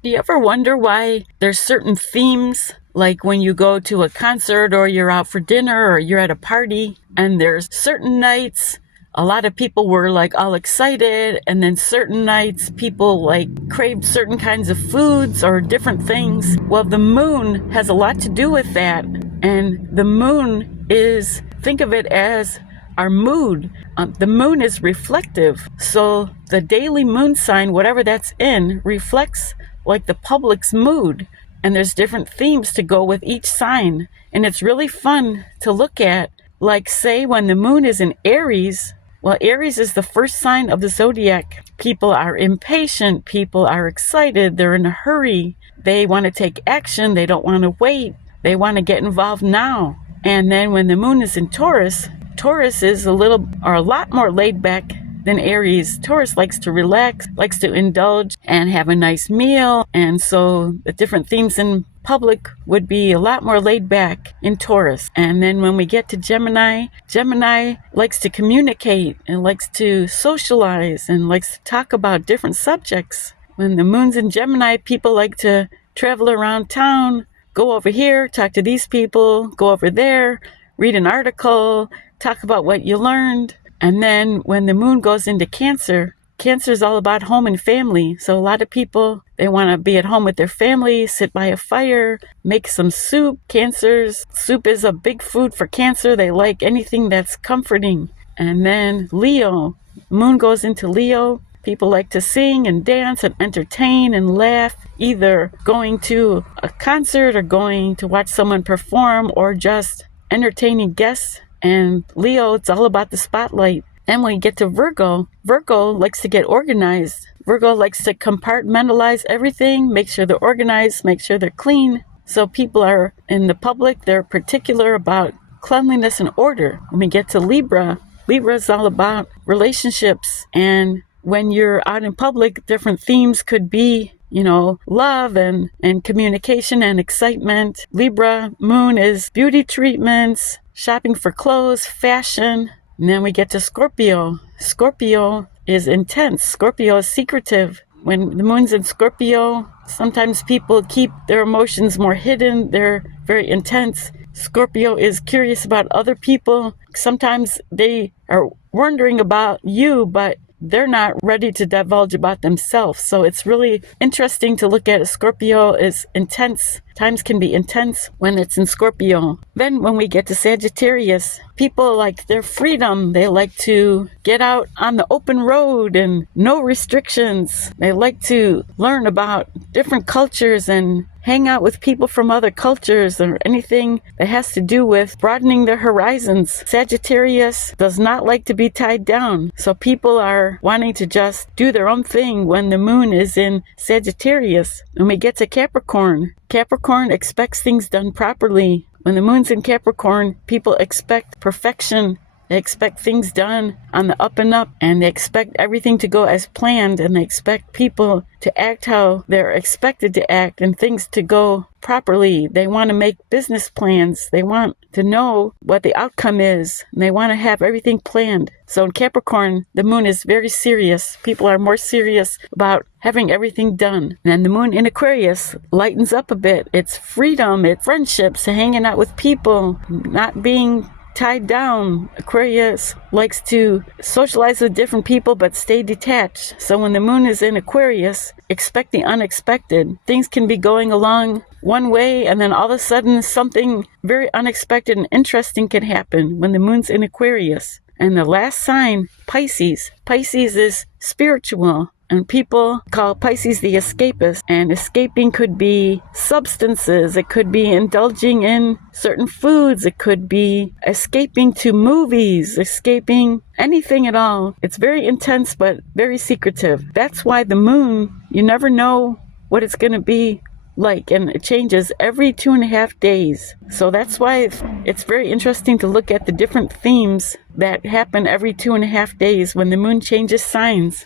Do you ever wonder why there's certain themes, like when you go to a concert or you're out for dinner or you're at a party, and there's certain nights a lot of people were like all excited, and then certain nights people like craved certain kinds of foods or different things? Well, the moon has a lot to do with that, and the moon is, think of it as our mood. The moon is reflective, so the daily moon sign, whatever that's in, reflects like the public's mood, and there's different themes to go with each sign, and it's really fun to look at. Like, say when the moon is in Aries, well, Aries is the first sign of the zodiac. People are impatient, people are excited, they're in a hurry, they want to take action, they don't want to wait, they want to get involved now. And then when the moon is in Taurus, Taurus is a lot more laid back than Aries. Taurus likes to relax, likes to indulge and have a nice meal. And so the different themes in public would be a lot more laid back in Taurus. And then when we get to Gemini, Gemini likes to communicate and likes to socialize and likes to talk about different subjects. When the moon's in Gemini, people like to travel around town, go over here, talk to these people, go over there, read an article, talk about what you learned. And then when the moon goes into Cancer, Cancer is all about home and family. So a lot of people, they want to be at home with their family, sit by a fire, make some soup. Cancer's soup is a big food for Cancer. They like anything that's comforting. And then Leo, moon goes into Leo. People like to sing and dance and entertain and laugh, either going to a concert or going to watch someone perform or just entertaining guests. And Leo, it's all about the spotlight. Then when you get to Virgo, Virgo likes to get organized. Virgo likes to compartmentalize everything, make sure they're organized, make sure they're clean. So people are in the public, they're particular about cleanliness and order. When we get to Libra, Libra is all about relationships. And when you're out in public, different themes could be, love and communication and excitement. Libra moon is beauty treatments, shopping for clothes, fashion. And then we get to Scorpio. Scorpio is intense. Scorpio is secretive. When the moon's in Scorpio, sometimes people keep their emotions more hidden. They're very intense. Scorpio is curious about other people. Sometimes they are wondering about you, but they're not ready to divulge about themselves. So it's really interesting to look at. A Scorpio is intense. Times can be intense when it's in Scorpio. Then when we get to Sagittarius, people like their freedom. They like to get out on the open road and no restrictions. They like to learn about different cultures and hang out with people from other cultures or anything that has to do with broadening their horizons. Sagittarius does not like to be tied down. So people are wanting to just do their own thing when the moon is in Sagittarius. When we get to Capricorn, Capricorn expects things done properly. When the moon's in Capricorn, people expect perfection. They expect things done on the up and up, and they expect everything to go as planned, and they expect people to act how they're expected to act and things to go properly. They want to make business plans. They want to know what the outcome is, and they want to have everything planned. So in Capricorn, the moon is very serious. People are more serious about having everything done. And the moon in Aquarius lightens up a bit. It's freedom, it's friendships, hanging out with people, not being tied down. Aquarius likes to socialize with different people but stay detached. So when the moon is in Aquarius, expect the unexpected. Things can be going along one way and then all of a sudden something very unexpected and interesting can happen when the moon's in Aquarius. And the last sign, Pisces. Pisces is spiritual. And people call Pisces the escapist. And escaping could be substances. It could be indulging in certain foods. It could be escaping to movies, escaping anything at all. It's very intense, but very secretive. That's why the moon, you never know what it's going to be like, and it changes every 2.5 days. So that's why it's very interesting to look at the different themes that happen every 2.5 days when the moon changes signs.